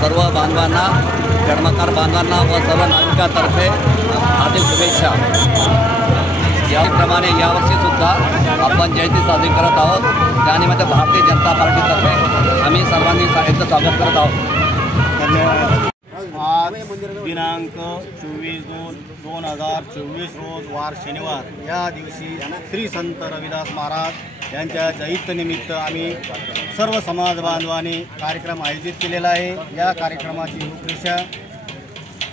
सर्व बांधवांना, चर्मकार बांधवांना व सर्व नागरिकांतर्फे हार्दिक शुभेच्छा। याप्रमाणे यावर्षीसुद्धा आपण जयंती साजरी करत आहोत। त्यानिमित्त भारतीय जनता पार्टीतर्फे आम्ही सर्वांनी एकदा स्वागत करत आहोत। धन्यवाद। आज दिनांक 24/2/2024 रोज वार शनिवार या दिवशी श्री संत रविदास महाराज यांच्या जयंतीनिमित्त आम्ही सर्व समाज बांधवांनी कार्यक्रम आयोजित केलेला आहे। या कार्यक्रमाची रूपरेषा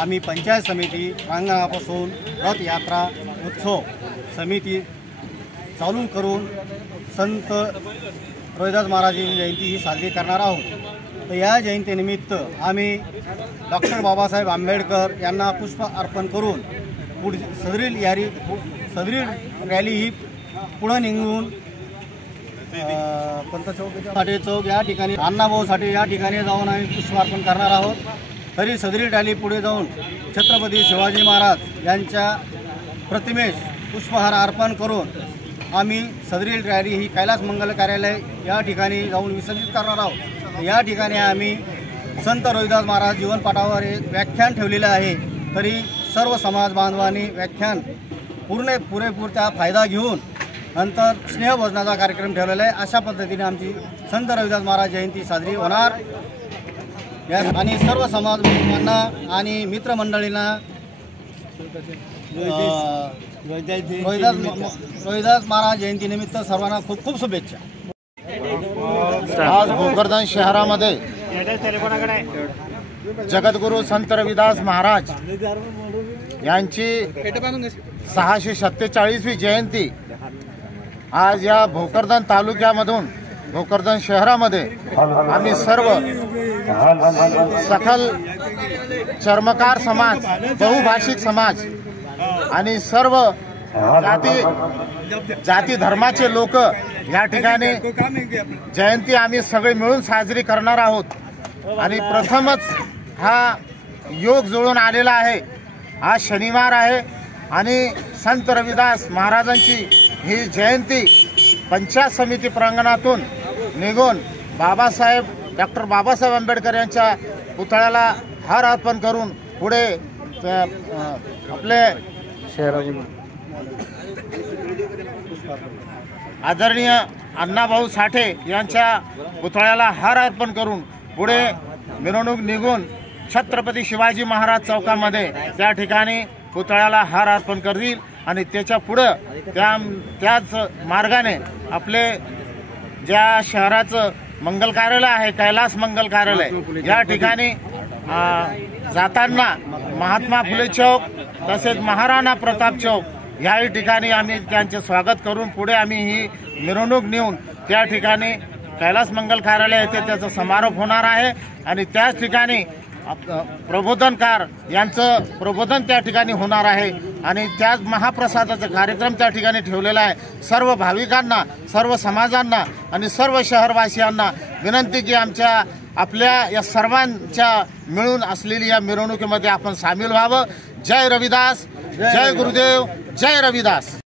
आम्ही पंचायत समिती प्रांगणापासून रथयात्रा उत्सव समिती चालू करून संत रविदास महाराजांची जयंती ही साजरी करणार आहोत। तर या जयंतीनिमित्त आम्ही डॉक्टर बाबासाहेब आंबेडकर यांना पुष्प अर्पण करून सदरील रॅली ही पुढे निघून पंत चौक या ठिकाणी अण्णाभाऊ साठे या ठिकाणी जाऊन आम्ही पुष्प अर्पण करणार आहोत। तरी सदरील रॅली पुढे जाऊन छत्रपती शिवाजी महाराज यांच्या प्रतिमेस पुष्पहार अर्पण करून आम्ही सदरील रॅली ही कैलास मंगल कार्यालय या ठिकाणी जाऊन विसर्जित करणार आहोत। या ठिकाणी आम्ही संत रविदास महाराज जीवनपाठावर एक व्याख्यान ठेवलेलं आहे। तरी सर्व समाज बांधवांनी व्याख्यान पुरेपूर त्या फायदा घेऊन नंतर स्नेहभोजनाचा कार्यक्रम ठेवलेला आहे। अशा पद्धतीने आमची संत रविदास महाराज जयंती साजरी होणार। आणि सर्व समाज बांधवांना आणि मित्रमंडळींना रविदास महाराज जयंतीनिमित्त सर्वांना खूप खूप शुभेच्छा। आज भोकरदन शहरामध्ये जगद्गुरु संत रविदास महाराज यांची 647वी जयंती आज या भोकरदन तालुक्यामधून भोकरदन शहरामध्ये आम्ही सर्व सखल चर्मकार समाज, बहुभाषिक समाज आणि सर्व जाती धर्माचे लोक या ठिकाणी जयंती आम्ही सगळे मिळून साजरी करणार आहोत। आणि प्रथमच हा योग जुळून आलेला आहे। आज शनिवार आहे आणि संत रविदास महाराजांची ही जयंती पंचायत समिती प्रांगणातून निघून डॉक्टर बाबासाहेब आंबेडकर यांच्या पुतळ्याला हार अर्पण करून पुढे आपले आदरणीय अण्णाभाऊ साठे यांच्या पुतळ्याला हार अर्पण करून पुढे मिरवणूक निघून छत्रपती शिवाजी महाराज चौकामध्ये त्या ठिकाणी पुतळ्याला हार अर्पण करतील। आणि त्याच्या पुढं त्याच मार्गाने आपले ज्या शहराचं मंगल कार्यालय आहे कैलास मंगल कार्यालय या ठिकाणी जाताना महात्मा फुले चौक तसेच महाराणा प्रताप चौक या ठिकाणी आम्ही त्यांचे स्वागत करून पुढे आम्ही ही मिरवणूक नेऊन त्या ठिकाणी कैलास मंगल कार्यालय येथे त्याचा समारोप होणार आहे। आणि त्याच ठिकाणी प्रबोधनकार यांचं प्रबोधन त्या ठिकाणी होणार आहे। आणि त्याच महाप्रसादाचा कार्यक्रम त्या ठिकाणी ठेवलेला आहे। सर्व भाविकांना, सर्व समाजांना आणि सर्व शहरवासियांना विनंती की आपल्या या सर्वांच्या मिळून असलेली या मिरवणुकीमध्ये आपण सामील व्हावं। जय रविदास, जय गुरुदेव, जय रविदास।